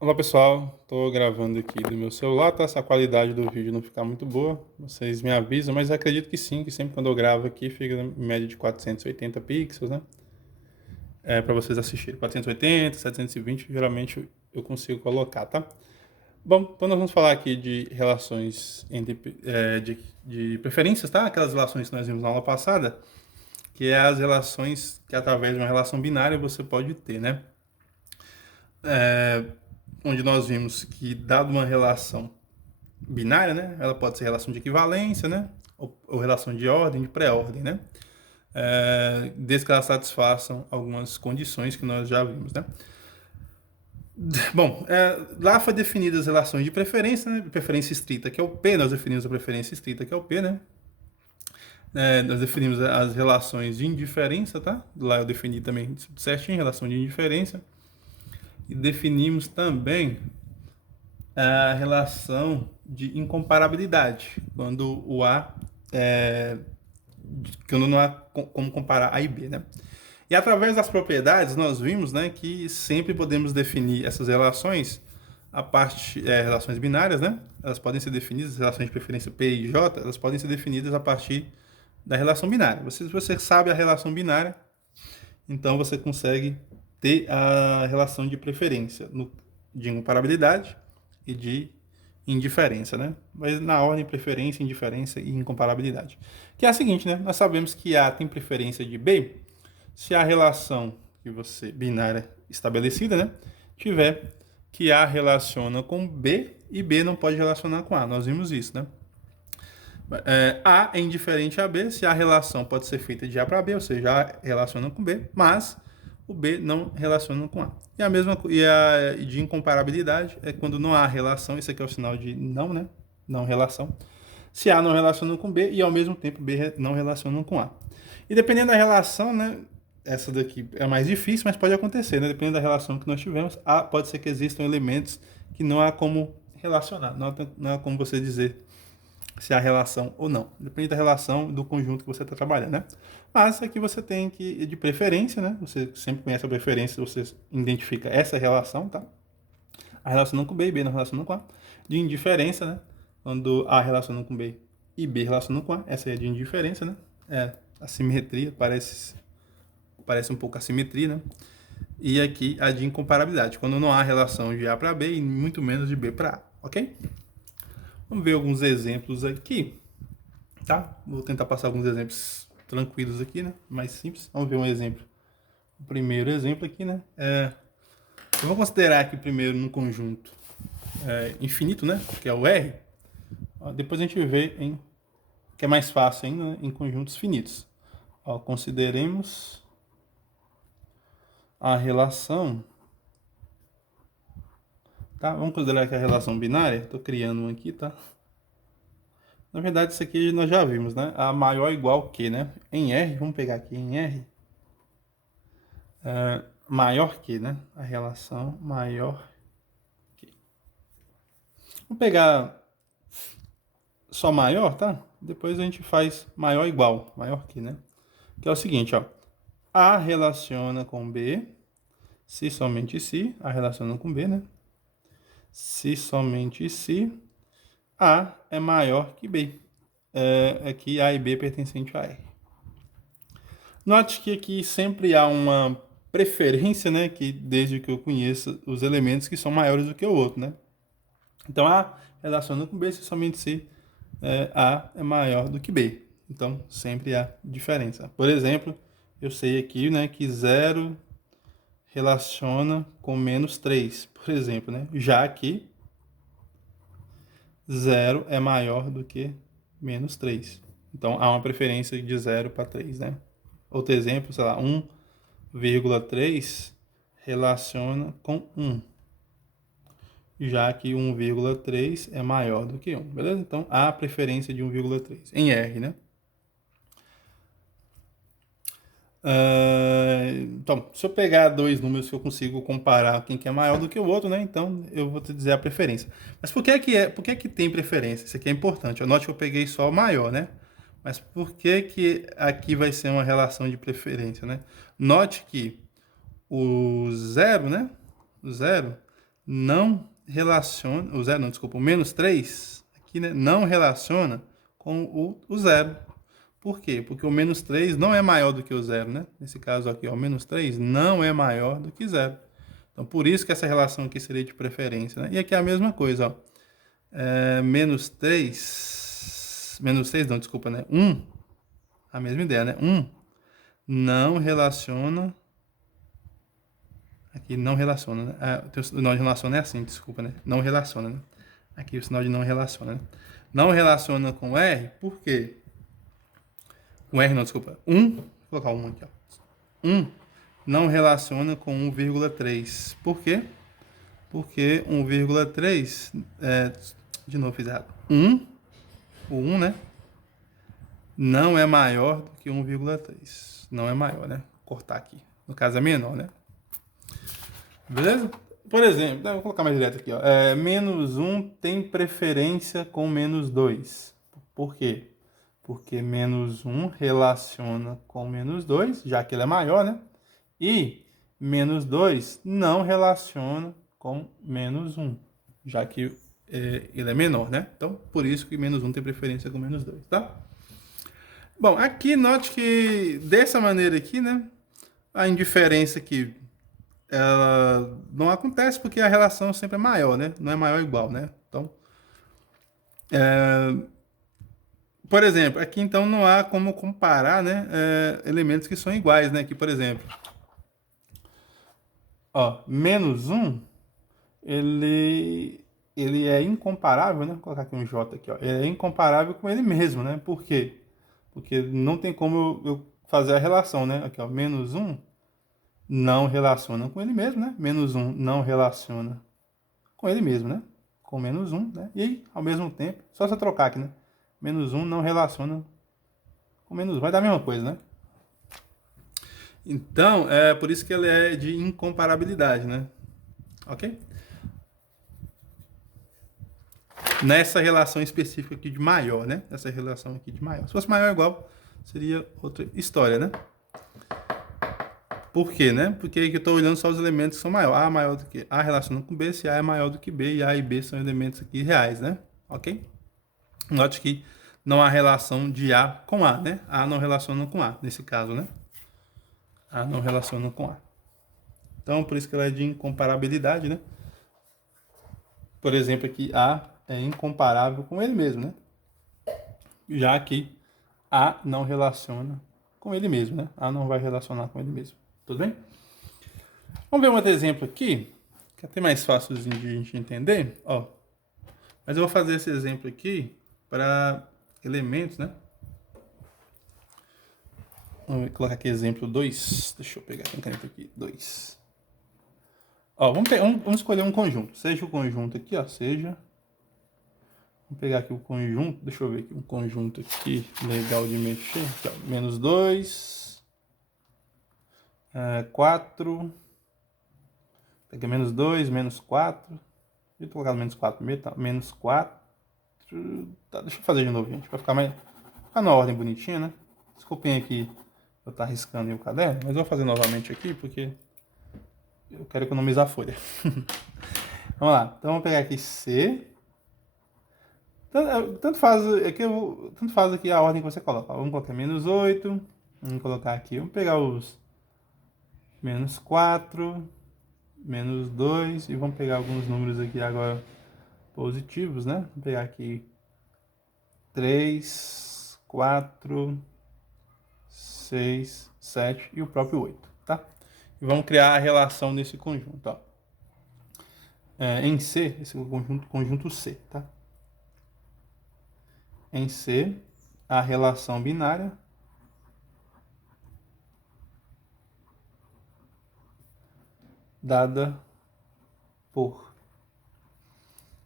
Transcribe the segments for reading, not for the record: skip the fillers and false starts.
Olá pessoal, estou gravando aqui do meu celular, tá? Se a qualidade do vídeo não ficar muito boa, vocês me avisam, mas eu acredito que sim, que sempre quando eu gravo aqui fica em média de 480 pixels, né? Para vocês assistirem 480, 720, geralmente eu consigo colocar, tá? Bom, então nós vamos falar aqui de relações de preferências, tá? Aquelas relações que nós vimos na aula passada, que é as relações que através de uma relação binária você pode ter, né? Onde nós vimos que, dado uma relação binária, né? Ela pode ser relação de equivalência, né? Ou relação de ordem, de pré-ordem, né? Desde que elas satisfaçam algumas condições que nós já vimos, né? Bom, lá foi definidas as relações de preferência, né? Preferência estrita, que é o P, nós definimos a preferência estrita, que é o P, né? Nós definimos as relações de indiferença, tá? Lá eu defini também certinho, relação de indiferença. E definimos também a relação de incomparabilidade, quando o A é, quando não há como comparar A e B, né? E através das propriedades nós vimos, né, que sempre podemos definir essas relações a partir relações binárias, né? Elas podem ser definidas, relações de preferência P e J, elas podem ser definidas a partir da relação binária. Se você sabe a relação binária, então você consegue ter a relação de preferência de incomparabilidade e de indiferença, né? Mas na ordem preferência, indiferença e incomparabilidade. Que é a seguinte, né? Nós sabemos que A tem preferência de B se a relação que você binária estabelecida, né, tiver que A relaciona com B e B não pode relacionar com A. Nós vimos isso, né? A é indiferente a B se a relação pode ser feita de A para B, ou seja, A relaciona com B, mas o B não relaciona com A. E a mesma e a de incomparabilidade é quando não há relação, isso aqui é o sinal de não, né? Não relação. Se A não relaciona com B e ao mesmo tempo B não relaciona com A. E dependendo da relação, né? Essa daqui é mais difícil, mas pode acontecer, né? Dependendo da relação que nós tivemos, pode ser que existam elementos que não há como relacionar, não há como você dizer se há relação ou não. Depende da relação do conjunto que você está trabalhando, né? Mas aqui você tem que, de preferência, né? Você sempre conhece a preferência, você identifica essa relação, tá? A relação com B e B não relacionam com A. De indiferença, né? Quando A relaciona com B e B relaciona com A, essa é de indiferença, né? A simetria, parece um pouco a simetria, né? E aqui a de incomparabilidade, quando não há relação de A para B e muito menos de B para A, ok? Vamos ver alguns exemplos aqui, tá? Vou tentar passar alguns exemplos tranquilos aqui, né? Mais simples. Vamos ver um exemplo. O primeiro exemplo aqui, né? Eu vou considerar aqui primeiro no conjunto infinito, né? Que é o R. Depois a gente vê que é mais fácil ainda, né? Em conjuntos finitos. Consideremos a relação, tá? Vamos considerar que é a relação binária. Estou criando um aqui, tá? Na verdade, isso aqui nós já vimos, né? A maior ou igual que, né? Em R, vamos pegar aqui em R. Maior que, né? A relação maior que. Vamos pegar só maior, tá? Depois a gente faz maior ou igual, maior que, né? Que é o seguinte, ó. A relaciona com B, se somente se, A relaciona com B, né? Se somente se A é maior que B. Aqui A e B pertencente a R. Note que aqui sempre há uma preferência, né? Que desde que eu conheça os elementos que são maiores do que o outro, né? Então A relaciona com B se somente se A é maior do que B. Então sempre há diferença. Por exemplo, eu sei aqui, né, que 0 relaciona com menos 3, por exemplo, né? Já que 0 é maior do que menos 3. Então há uma preferência de 0 para 3, né? Outro exemplo, sei lá, 1,3 relaciona com 1, já que 1,3 é maior do que 1, beleza? Então há a preferência de 1,3 em R, né? Então, se eu pegar dois números que eu consigo comparar quem que é maior do que o outro, né? Então eu vou te dizer a preferência. Mas por que que tem preferência? Isso aqui é importante. Note que eu peguei só o maior, né? Mas por que que aqui vai ser uma relação de preferência, né? Note que o zero, né? O zero não relaciona, o zero não, desculpa, o menos 3 aqui, né, não relaciona com o zero. Por quê? Porque o menos 3 não é maior do que o zero, né? Nesse caso aqui, ó, o menos 3 não é maior do que zero. Então, por isso que essa relação aqui seria de preferência, né? E aqui é a mesma coisa, ó. Menos 3 não, desculpa, né? 1, a mesma ideia, né? 1 não relaciona. Aqui não relaciona, né? O sinal de relaciona é assim, desculpa, né? Não relaciona, né? Aqui o sinal de não relaciona, né? Não relaciona com R, por quê? Com R não, desculpa. Vou colocar 1 aqui, ó. 1 não relaciona com 1,3. Por quê? Porque 1,3, de novo fiz errado. O 1, né? Não é maior do que 1,3. Não é maior, né? Vou cortar aqui. No caso é menor, né? Beleza? Por exemplo, vou colocar mais direto aqui, ó. Menos 1 tem preferência com menos 2. Por quê? Porque menos 1 relaciona com menos 2, já que ele é maior, né? E menos 2 não relaciona com menos 1, já que ele é menor, né? Então, por isso que menos 1 tem preferência com menos 2, tá? Bom, aqui note que dessa maneira aqui, né? A indiferença aqui, ela não acontece porque a relação sempre é maior, né? Não é maior ou igual, né? Então, por exemplo, aqui então não há como comparar, né? Elementos que são iguais, né? Aqui, por exemplo, ó, menos 1, ele é incomparável, né? Vou colocar aqui um J aqui, ó. Ele é incomparável com ele mesmo, né? Por quê? Porque não tem como eu fazer a relação, né? Aqui, ó, menos 1 não relaciona com ele mesmo, né? Menos 1 não relaciona com ele mesmo, né? Com menos 1, né? E aí, ao mesmo tempo, só você trocar aqui, né? Menos 1 não relaciona com menos 1. Vai dar a mesma coisa, né? Então, é por isso que ele é de incomparabilidade, né? Ok? Nessa relação específica aqui de maior, né? Essa relação aqui de maior. Se fosse maior ou igual, seria outra história, né? Por quê, né? Porque aqui eu estou olhando só os elementos que são maior. A maior do que A relaciona com B, se A é maior do que B, e A e B são elementos aqui reais, né? Ok? Note que não há relação de A com A, né? A não relaciona com A, nesse caso, né? A não relaciona com A. Então, por isso que ela é de incomparabilidade, né? Por exemplo, aqui A é incomparável com ele mesmo, né? Já que A não relaciona com ele mesmo, né? A não vai relacionar com ele mesmo. Tudo bem? Vamos ver um outro exemplo aqui, que é até mais fácil de a gente entender. Ó, mas eu vou fazer esse exemplo aqui para elementos, né? Vamos colocar aqui exemplo 2. Deixa eu pegar a caneta aqui. 2. Ó, vamos escolher um conjunto. Seja o conjunto aqui, ó. Seja. Vamos pegar aqui o conjunto. Deixa eu ver aqui um conjunto aqui legal de mexer. Aqui, ó, menos 2. 4. Pega menos 2, menos 4. Eu tô colocando menos 4 mesmo, tá? Menos 4. Tá, deixa eu fazer de novo, gente. Pra ficar na ordem bonitinha, né? Desculpem aqui eu estar riscando o caderno, mas eu vou fazer novamente aqui porque eu quero economizar a folha. Vamos lá. Então vamos pegar aqui C. Tanto faz aqui a ordem que você coloca. Vamos colocar menos 8. Vamos colocar aqui. Vamos pegar os menos 4, menos 2 e vamos pegar alguns números aqui agora positivos, né? Vamos pegar aqui 3, 4, 6, 7 e o próprio 8, tá? E vamos criar a relação nesse conjunto, ó. Em C, esse é o conjunto C, tá? Em C, a relação binária dada por...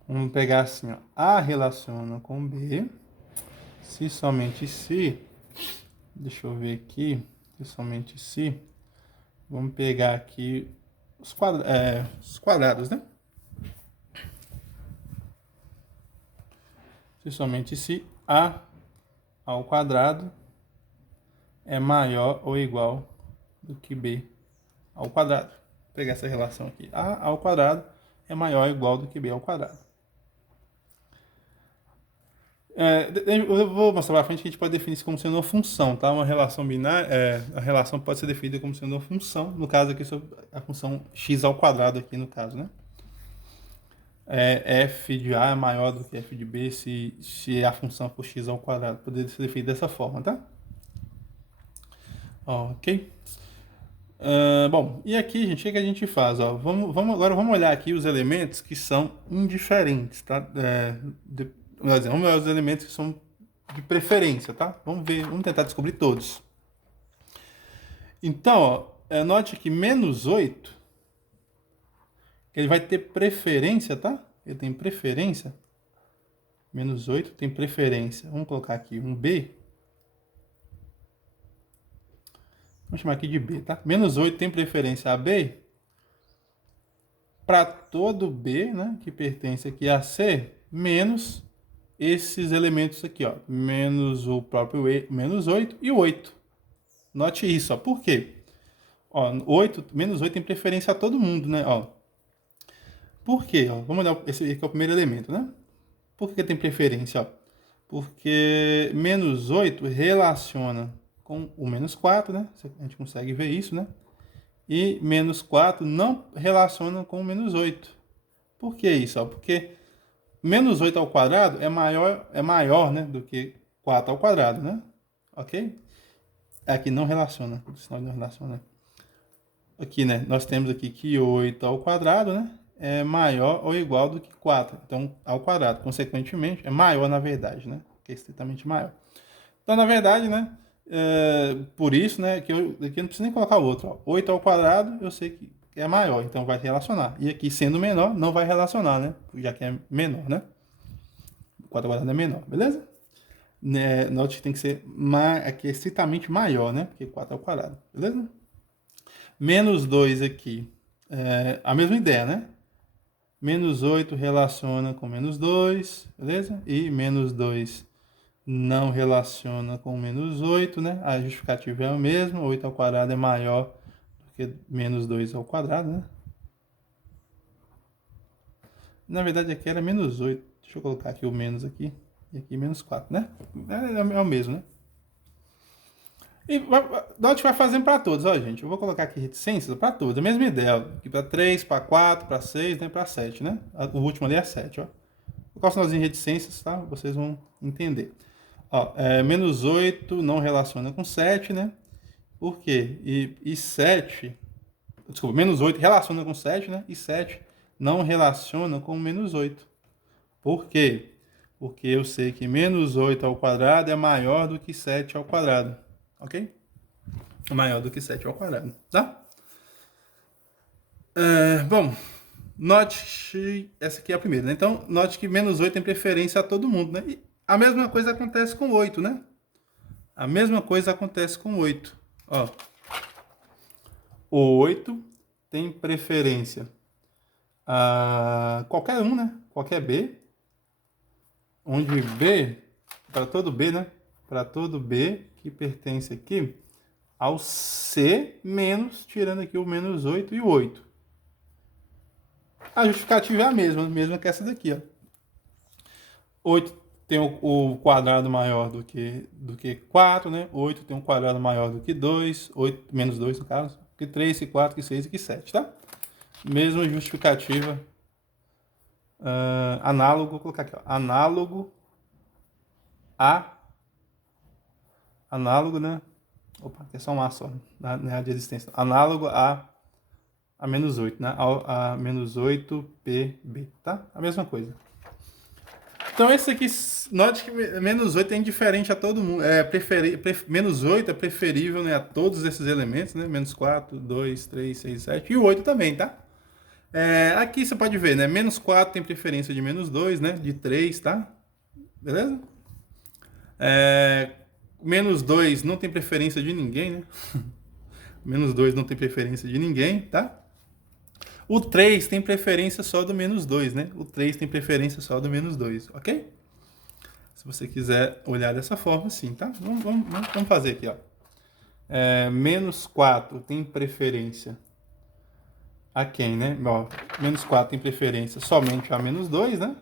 Vamos pegar assim, ó. A relaciona com B, se somente se... Deixa eu ver aqui, se somente se... Vamos pegar aqui os quadrados, né? Se somente se A ao quadrado é maior ou igual do que B ao quadrado. Vou pegar essa relação aqui. A ao quadrado é maior ou igual do que b ao quadrado. Eu vou mostrar para frente que a gente pode definir isso como sendo uma função, tá? Uma relação binária, a relação pode ser definida como sendo uma função, no caso aqui, a função x ao quadrado aqui, no caso, né? F de A é maior do que F de B se a função for x ao quadrado. Poderia ser definida dessa forma, tá? Ok? Bom, e aqui, gente, o que a gente faz? Ó? Agora vamos olhar aqui os elementos que são indiferentes, tá? Vamos olhar os elementos que são de preferência, tá? Vamos tentar descobrir todos. Então, ó, note que menos 8, ele vai ter preferência, tá? Ele tem preferência. Menos 8 tem preferência. Vamos colocar aqui um B. Vamos chamar aqui de B, tá? Menos 8 tem preferência a B para todo B, né? Que pertence aqui a C, menos esses elementos aqui, ó. Menos o próprio menos 8 e o 8. Note isso, ó. Por quê? Ó, menos 8 tem preferência a todo mundo, né? Ó. Por quê? Ó, vamos olhar, esse aqui é o primeiro elemento, né? Por que tem preferência? Ó? Porque menos 8 relaciona com o menos 4, né? A gente consegue ver isso, né? E menos 4 não relaciona com o menos 8. Por que isso? Ó? Porque menos 8 ao quadrado é maior, né, do que 4 ao quadrado, né? Ok? Aqui não relaciona, senão não relaciona. Aqui, né, nós temos aqui que 8 ao quadrado, né, é maior ou igual do que 4. Então, ao quadrado, consequentemente, é maior na verdade, né? Que é estritamente maior. Então, na verdade, né, por isso, né, que eu não preciso nem colocar o outro. Ó. 8 ao quadrado, eu sei que é maior, então vai relacionar. E aqui, sendo menor, não vai relacionar, né? Já que é menor, né? 4 ao quadrado é menor, beleza? Note que tem que ser aqui é estritamente maior, né? Porque 4 ao quadrado, beleza? Menos 2 aqui, a mesma ideia, né? Menos 8 relaciona com menos 2, beleza? E menos 2 não relaciona com menos 8, né? A justificativa é a mesma, 8 ao quadrado é maior do que menos 2 ao quadrado, né? Na verdade aqui era menos 8. Deixa eu colocar aqui o menos aqui. E aqui menos 4, né? É o mesmo, né? E Dot vai fazendo para todos, ó, gente. Eu vou colocar aqui reticências para todos. A mesma ideia, ó. Aqui para 3, para 4, para 6, né? Para 7, né? O último ali é 7, ó. Vou colocar o sinalzinho de reticências, tá? Vocês vão entender. Ó, menos 8 não relaciona com 7, né? Por quê? E 7... Desculpa, menos 8 relaciona com 7, né? E 7 não relaciona com menos 8. Por quê? Porque eu sei que menos 8 ao quadrado é maior do que 7 ao quadrado. Ok? É maior do que 7 ao quadrado, tá? Bom, note... Essa aqui é a primeira, né? Então, note que menos 8 tem preferência a todo mundo, né? E a mesma coisa acontece com 8, né? A mesma coisa acontece com 8. Ó, o 8 tem preferência a qualquer um, né? Qualquer B. Onde B, para todo B, né? Para todo B que pertence aqui ao C menos, tirando aqui o menos 8 e o 8. A justificativa é a mesma que essa daqui, ó. 8 tem o quadrado maior do que 4, né? 8 tem um quadrado maior do que 2, 8, menos 2 no caso, que 3, que 4, que 6 e que 7, tá? Mesma justificativa. Análogo, vou colocar aqui, ó. Análogo, né? Opa, aqui é só um A só, na área de existência. Análogo a menos 8, né? A menos 8PB, tá? A mesma coisa. Então, esse aqui, note que menos 8 é indiferente a todo mundo. Menos 8 é preferível, né, a todos esses elementos, né? Menos 4, 2, 3, 6, 7 e o 8 também, tá? Aqui você pode ver, né? Menos 4 tem preferência de menos 2, né? De 3, tá? Beleza? Menos 2 não tem preferência de ninguém, né? Menos 2 não tem preferência de ninguém, tá? O 3 tem preferência só do menos 2, né? O 3 tem preferência só do menos 2, ok? Se você quiser olhar dessa forma, sim, tá? Vamos fazer aqui, ó. Menos 4 tem preferência a quem, né? Ó, menos 4 tem preferência somente a menos 2, né?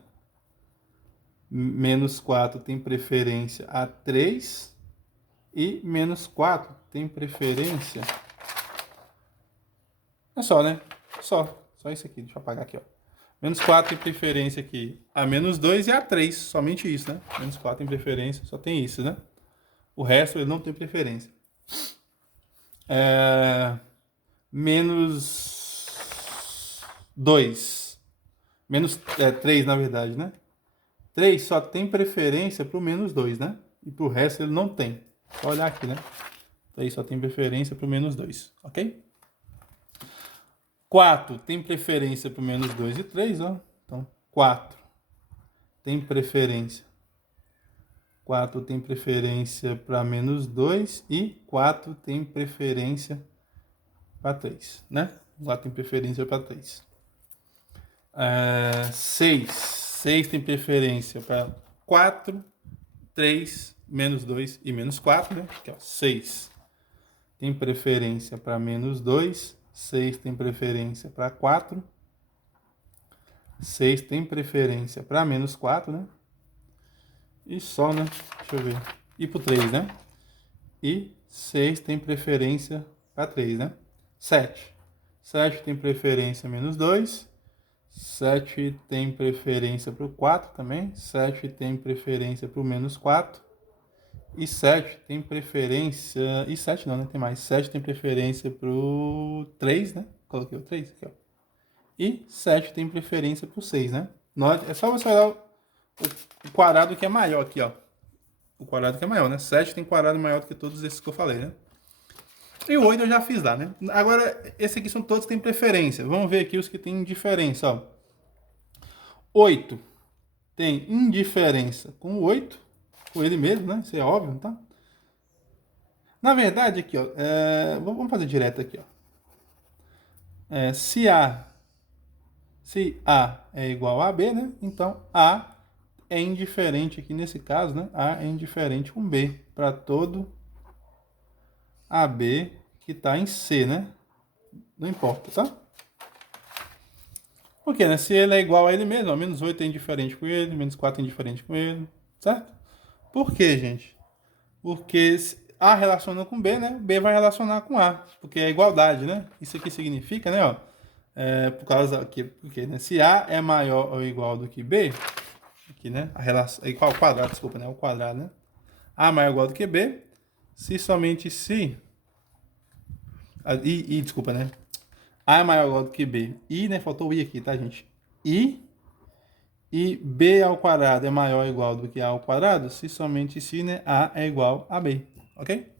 Menos 4 tem preferência a 3. E menos 4 tem preferência... É só, né? Só isso aqui. Deixa eu apagar aqui, ó. Menos 4 tem preferência aqui a menos 2 e a 3. Somente isso, né? Menos 4 tem preferência, só tem isso, né? O resto ele não tem preferência. Menos 2. Menos 3, na verdade, né? 3 só tem preferência para o menos 2, né? E para o resto ele não tem. Só olhar aqui, né? 3 só tem preferência para o menos 2, ok? 4 tem preferência para o menos 2 e 3, ó. Então, 4 tem preferência. 4 tem preferência para menos 2 e 4 tem preferência para 3, né? 4 tem preferência para 3. 6 tem preferência para 4, 3, menos 2 e menos 4, né? Aqui, ó, 6 tem preferência para menos 2, 6 tem preferência para 4, 6 tem preferência para menos 4, né? E só, né? Deixa eu ver. E pro 3, né? E 6 tem preferência para 3, né? 7. 7 tem preferência menos 2. 7 tem preferência para o 4 também. 7 tem preferência para o menos 4. E 7 tem preferência... E 7 não, né? Tem mais. 7 tem preferência para o 3, né? Coloquei o 3 aqui, ó. E 7 tem preferência para o 6, né? É só você olhar o quadrado que é maior aqui, ó. O quadrado que é maior, né? 7 tem quadrado maior do que todos esses que eu falei, né? E o 8 eu já fiz lá, né? Agora, esses aqui são todos que têm preferência. Vamos ver aqui os que têm indiferença, ó. 8 tem indiferença com o 8, com ele mesmo, né? Isso é óbvio, tá? Na verdade, aqui, ó, vamos fazer direto aqui, ó. Se A é igual a B, né? Então, A é indiferente aqui nesse caso, né? A é indiferente com B para todo AB que está em C, né? Não importa, tá? Por quê, né? Se ele é igual a ele mesmo, ó, menos 8 é indiferente com ele, menos 4 é indiferente com ele, certo? Por quê, gente? Porque A relaciona com B, né? B vai relacionar com A, porque é igualdade, né? Isso aqui significa, né, ó, por causa que, porque, né, se A é maior ou igual do que B, aqui, né, a relação, é igual ao quadrado, desculpa, né, o quadrado, né? A é maior ou igual do que B, se somente se, desculpa, né, A é maior ou igual do que B, e, né, faltou o I aqui, tá, gente? E B ao quadrado é maior ou igual do que A ao quadrado, se somente se, né, A é igual a B, ok?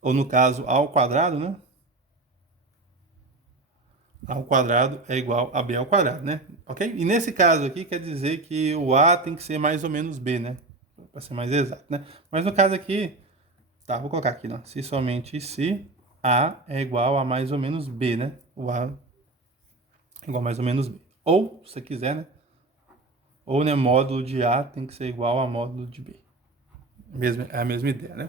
Ou no caso, A ao quadrado, né? A ao quadrado é igual a B ao quadrado, né? Ok? E nesse caso aqui, quer dizer que o A tem que ser mais ou menos B, né? Para ser mais exato, né? Mas no caso aqui, tá, vou colocar aqui, né? Se somente se A é igual a mais ou menos B, né? O A é igual a mais ou menos B. Ou, se você quiser, né? Ou, né, módulo de A tem que ser igual a módulo de B. É a mesma ideia, né?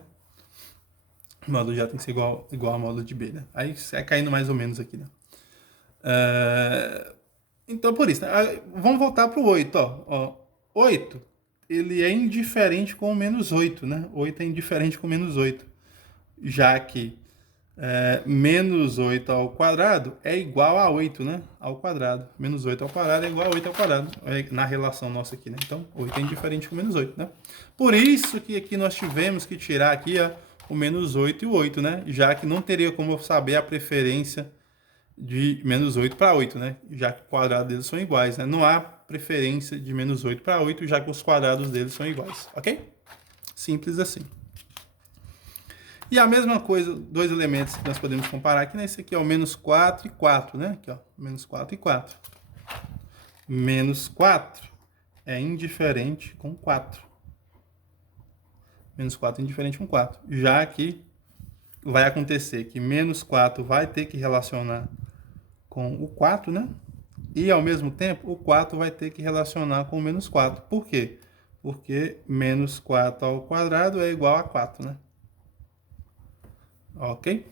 O módulo de A tem que ser igual a módulo de B, né? Aí é caindo mais ou menos aqui, né? Então, por isso, né? Vamos voltar para o 8, ó. 8, ele é indiferente com o menos 8, né? 8 é indiferente com menos 8, já que menos 8 ao quadrado é igual a 8, né? Ao quadrado. Menos 8 ao quadrado é igual a 8 ao quadrado, na relação nossa aqui, né? Então, 8 é indiferente com menos 8, né? Por isso que aqui nós tivemos que tirar aqui, ó, o menos 8 e o 8, né? Já que não teria como eu saber a preferência de menos 8 para 8, né? Já que o quadrado deles são iguais, né? Não há preferência de menos 8 para 8, já que os quadrados deles são iguais, ok? Simples assim. E a mesma coisa, dois elementos que nós podemos comparar aqui, né? Esse aqui é o menos 4 e 4, né? Aqui, ó, menos 4 e 4. Menos 4 é indiferente com 4. Menos 4 é indiferente com 4. Já que vai acontecer que menos 4 vai ter que relacionar com o 4, né? E, ao mesmo tempo, o 4 vai ter que relacionar com o menos 4. Por quê? Porque menos 4 ao quadrado é igual a 4, né? Ok?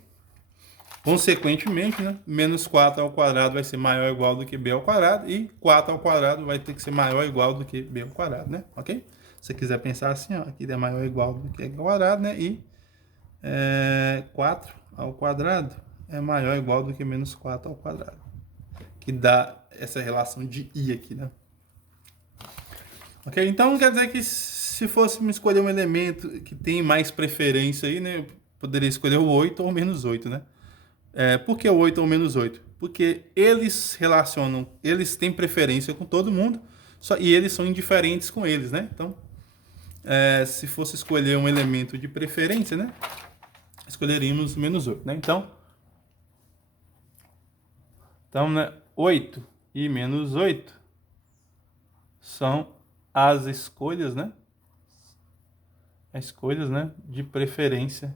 Consequentemente, né, menos 4 ao quadrado vai ser maior ou igual do que b ao quadrado, e 4 ao quadrado vai ter que ser maior ou igual do que b ao quadrado, né? Ok? Se você quiser pensar assim, ó, aqui é maior ou igual do que b ao quadrado, né? E 4 ao quadrado é maior ou igual do que menos 4 ao quadrado. Que dá essa relação de i aqui, né? Ok? Então, quer dizer que se fôssemos escolher um elemento que tem mais preferência aí, né? Eu poderia escolher o 8 ou menos 8, né? Por que o 8 ou menos 8? Porque eles relacionam, eles têm preferência com todo mundo, e eles são indiferentes com eles, né? Então, se fosse escolher um elemento de preferência, né? Escolheríamos menos 8, né? Então, né, 8 e menos 8 são as escolhas, né? As escolhas, né, de preferência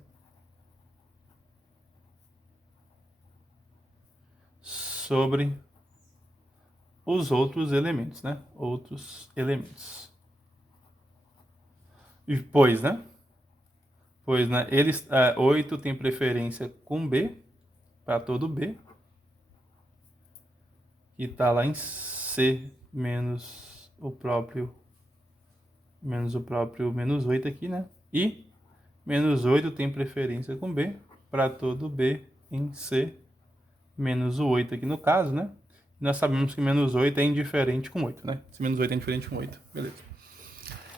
sobre os outros elementos, né? Outros elementos. E pois, né? Pois, né? 8 tem preferência com B, para todo B. E tá lá em C menos o próprio menos 8 aqui, né? E menos 8 tem preferência com B, para todo B em C menos o 8 aqui no caso, né? Nós sabemos que menos 8 é indiferente com 8, né? Se menos 8 é indiferente com 8, beleza.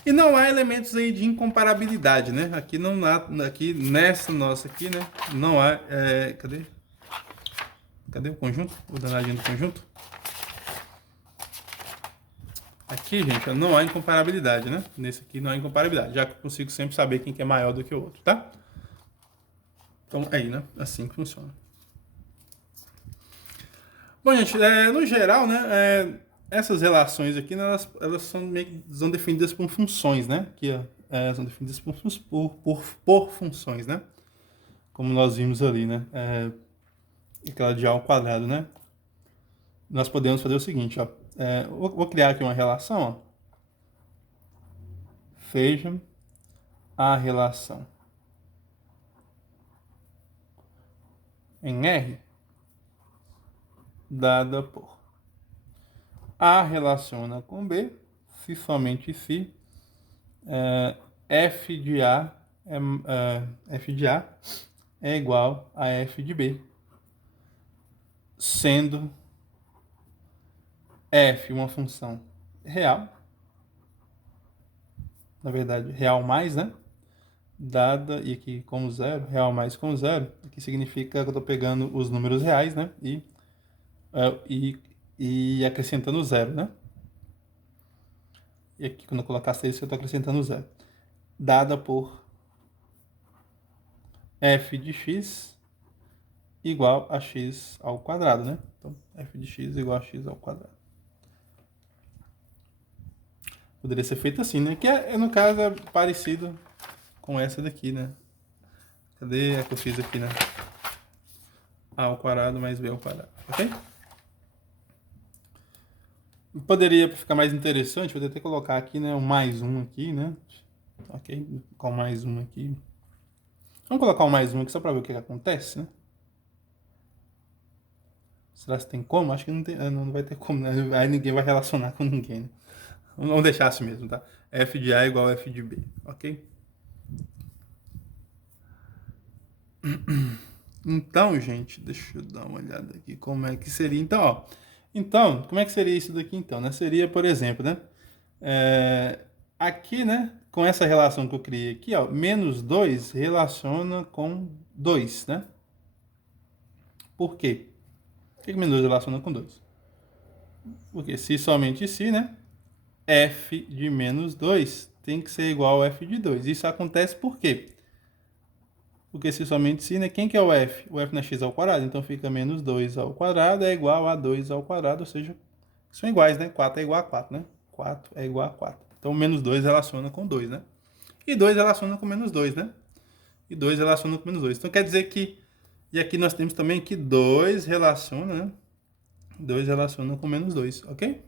E não há elementos aí de incomparabilidade, né? Aqui não há, aqui nessa nossa aqui, né? Não há, cadê o conjunto? O danadinho do conjunto? Aqui, gente, não há incomparabilidade, né? Nesse aqui não há incomparabilidade, já que eu consigo sempre saber quem que é maior do que o outro, tá? Então, aí, né? Assim que funciona. Bom, gente, no geral, né, essas relações aqui, né, elas são definidas por funções, né? Que são definidas por funções, né? Como nós vimos ali, né? Aquela de A ao quadrado, né? Nós podemos fazer o seguinte, ó. Vou criar aqui uma relação, ó. Veja a relação em R dada por A relaciona com B, se somente se f de A é igual a f de B, sendo f uma função real, na verdade real mais, né? Dada, e aqui com zero, real mais com zero, que significa que eu estou pegando os números reais, né? E acrescentando zero, né? E aqui, quando eu colocar 6, eu estou acrescentando zero. Dada por f de x igual a x ao quadrado, né? Então, f de x igual a x ao quadrado. Poderia ser feito assim, né? Que no caso é parecido com essa daqui, né? Cadê a que eu fiz aqui, né? A ao quadrado mais b ao quadrado, ok? Poderia ficar mais interessante, poderia até colocar aqui, né? Um mais um aqui, né? Ok? Com mais um aqui. Vamos colocar um mais um aqui só para ver o que acontece, né? Será que tem como? Acho que não, não vai ter como, né? Aí ninguém vai relacionar com ninguém, né? Vamos deixar assim mesmo, tá? F de A igual a F de B, ok? Então, gente, deixa eu dar uma olhada aqui como é que seria. Então, ó. Então, como é que seria isso daqui, então, né? Seria, por exemplo, né? Aqui, né? Com essa relação que eu criei aqui, ó. Menos 2 relaciona com 2, né? Por quê? Por que menos 2 relaciona com 2? Porque se somente se, né? F de menos 2 tem que ser igual a F de 2. Isso acontece por quê? Porque se somente se, né? Quem que é o F? O F na x ao quadrado. Então fica menos 2 ao quadrado é igual a 2 ao quadrado, ou seja, são iguais, né? 4 é igual a 4, né? 4 é igual a 4. Então menos 2 relaciona com 2, né? E 2 relaciona com menos 2, né? E 2 relaciona com menos 2. Então quer dizer que... E aqui nós temos também que 2 relaciona, né? 2 relaciona com menos 2, ok?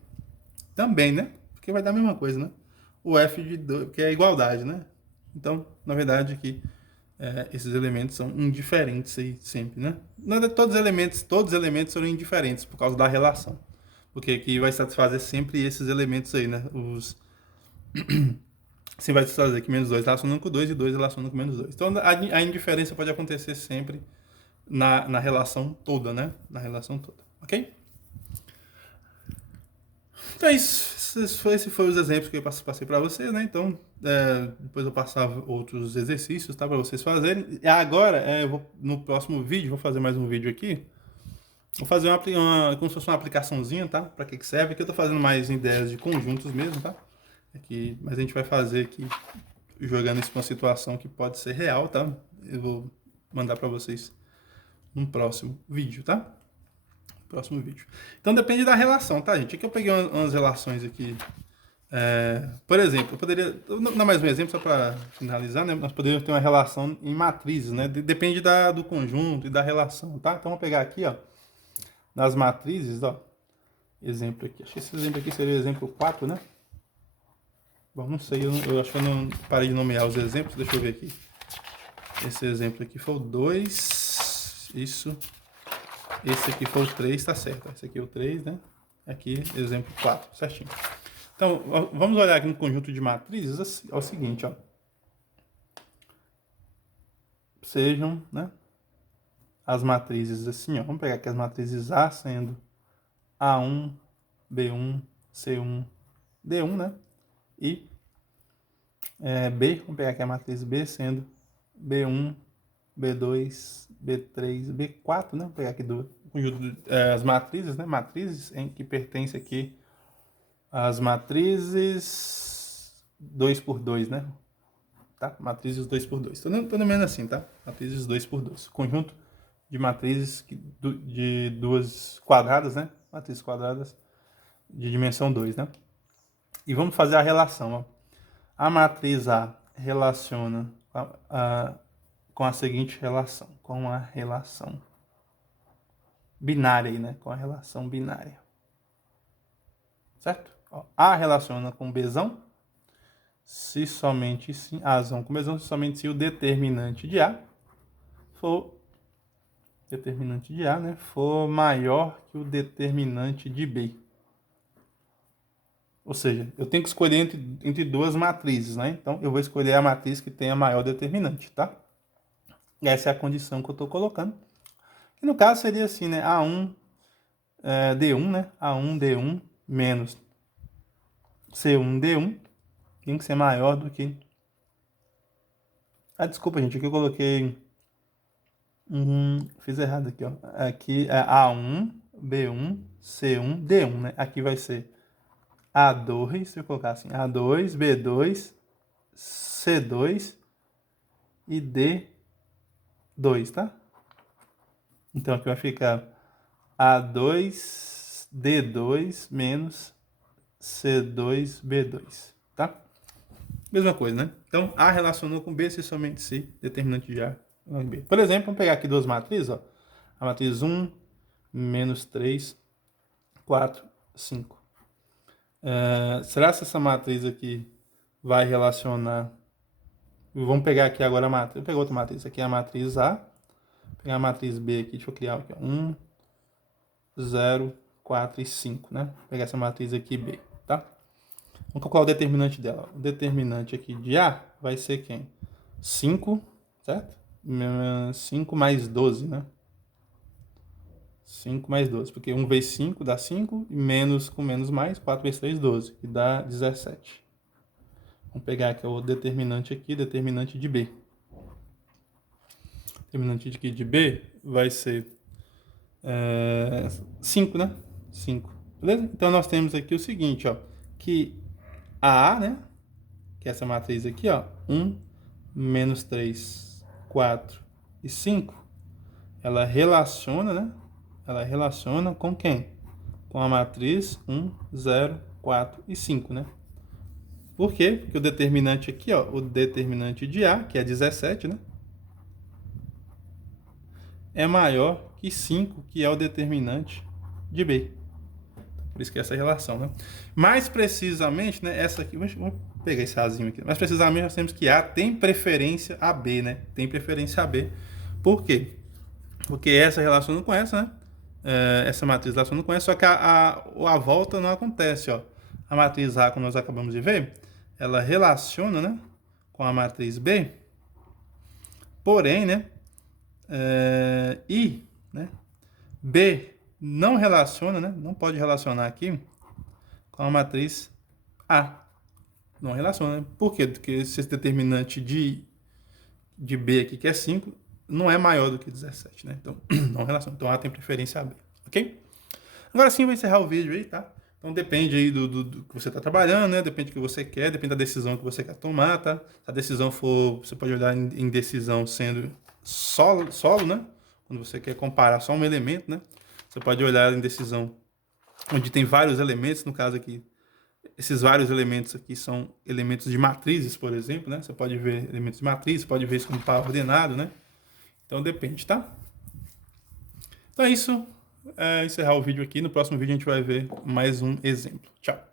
Também, né? Porque vai dar a mesma coisa, né? O F de 2, porque é igualdade, né? Então, na verdade, aqui esses elementos são indiferentes aí sempre, né? Nada, todos os elementos são indiferentes por causa da relação. Porque aqui vai satisfazer sempre esses elementos aí, né? Você vai satisfazer que menos 2 relaciona com 2 e 2 relaciona com menos 2. Então a indiferença pode acontecer sempre na relação toda, né? Na relação toda, ok? Então é isso. Esse foi os exemplos que eu passei para vocês, né? Então, depois eu passava outros exercícios, tá? Para vocês fazerem. E agora, no próximo vídeo, vou fazer mais um vídeo aqui. Vou fazer como se fosse uma aplicaçãozinha, tá? Para que serve? Aqui eu tô fazendo mais ideias de conjuntos mesmo, tá? Aqui, mas a gente vai fazer aqui, jogando isso para uma situação que pode ser real, tá? Eu vou mandar para vocês no próximo vídeo, tá? Próximo vídeo. Então depende da relação, tá, gente? Aqui eu peguei umas relações aqui. Por exemplo, eu poderia. Não mais um exemplo, só para finalizar, né? Nós poderíamos ter uma relação em matrizes, né? Depende do conjunto e da relação, tá? Então vamos pegar aqui, ó. Nas matrizes, ó. Exemplo aqui. Acho que esse exemplo aqui seria o exemplo 4, né? Bom, não sei, eu acho que eu não parei de nomear os exemplos. Deixa eu ver aqui. Esse exemplo aqui foi o 2. Isso. Esse aqui foi o 3, tá certo. Esse aqui é o 3, né? Aqui, exemplo 4, certinho. Então, vamos olhar aqui no conjunto de matrizes. É o seguinte, ó. Sejam, né? As matrizes assim, ó. Vamos pegar aqui as matrizes A sendo A1, B1, C1, D1, né? E B, vamos pegar aqui a matriz B sendo B1, B2, B3, B4, né? Vamos pegar aqui do conjunto as matrizes, né? Matrizes em que pertence aqui as matrizes 2 por 2, né? Tá? Matrizes 2 por 2. Tô nomeando assim, tá? Matrizes 2 por 2. Conjunto de matrizes de duas quadradas, né? Matrizes quadradas de dimensão 2, né? E vamos fazer a relação, ó. A matriz A relaciona com a seguinte relação, com a relação binária aí, né? Com a relação binária. Certo? Ó, A relaciona com Bzão, se somente sim, Azão com Bzão, se somente se o determinante de A for né, for maior que o determinante de B. Ou seja, eu tenho que escolher entre duas matrizes, né? Então, eu vou escolher a matriz que tenha maior determinante, tá? Essa é a condição que eu estou colocando. E no caso seria assim, né? A1, D1, né? A1, D1 menos C1, D1 tem que ser maior do que... desculpa, gente, aqui eu coloquei... fiz errado aqui, ó. Aqui é A1, B1, C1, D1, né? Aqui vai ser A2, se eu colocar assim, A2, B2, C2 e D2, tá? Então aqui vai ficar A2, D2 menos C2, B2, tá? Mesma coisa, né? Então, A relacionou com B se somente se determinante de A é B. Por exemplo, vamos pegar aqui duas matrizes, ó. A matriz 1, menos 3, 4, 5. Será que essa matriz aqui vai relacionar... Vamos pegar aqui agora a matriz. Eu peguei outra matriz. Aqui é a matriz A. Vou pegar a matriz B aqui. Deixa eu criar aqui. 1, 0, 4 e 5, né? Vou pegar essa matriz aqui B, tá? Vamos calcular o determinante dela. O determinante aqui de A vai ser quem? 5, certo? 5 mais 12, né? 5 mais 12, porque 1 vezes 5 dá 5, e menos com menos mais, 4 vezes 3, 12, que dá 17. Vamos pegar aqui o determinante aqui, determinante de B. Determinante de B vai ser 5, né? 5, beleza? Então nós temos aqui o seguinte, ó, que a A, né? Que é essa matriz aqui, ó, 1, menos 3, 4 e 5, ela relaciona, né? Ela relaciona com quem? Com a matriz 1, 0, 4 e 5, né? Por quê? Porque o determinante aqui, ó, o determinante de A, que é 17, né? É maior que 5, que é o determinante de B. Por isso que é essa relação, né? Mais precisamente, né? Essa aqui, vou pegar esse Azinho aqui. Mais precisamente, nós temos que A tem preferência a B, né? Tem preferência a B. Por quê? Porque essa relação não conhece, né? Essa matriz relação não conhece, só que a volta não acontece, ó. A matriz A, como nós acabamos de ver, ela relaciona, né? Com a matriz B, porém, né? I, né? B não relaciona, né? Não pode relacionar aqui com a matriz A. Não relaciona, né? Por quê? Porque esse determinante de B aqui, que é 5, não é maior do que 17, né? Então, não relaciona. Então, A tem preferência a B, ok? Agora sim, eu vou encerrar o vídeo aí, tá? Então, depende aí do que você está trabalhando, né? Depende do que você quer, depende da decisão que você quer tomar, tá? Se a decisão for, você pode olhar em decisão sendo solo, né? Quando você quer comparar só um elemento, né? Você pode olhar em decisão onde tem vários elementos, no caso aqui, esses vários elementos aqui são elementos de matrizes, por exemplo, né? Você pode ver elementos de matriz, pode ver isso como par ordenado, né? Então depende, tá? Então é isso. Encerrar o vídeo aqui. No próximo vídeo a gente vai ver mais um exemplo. Tchau!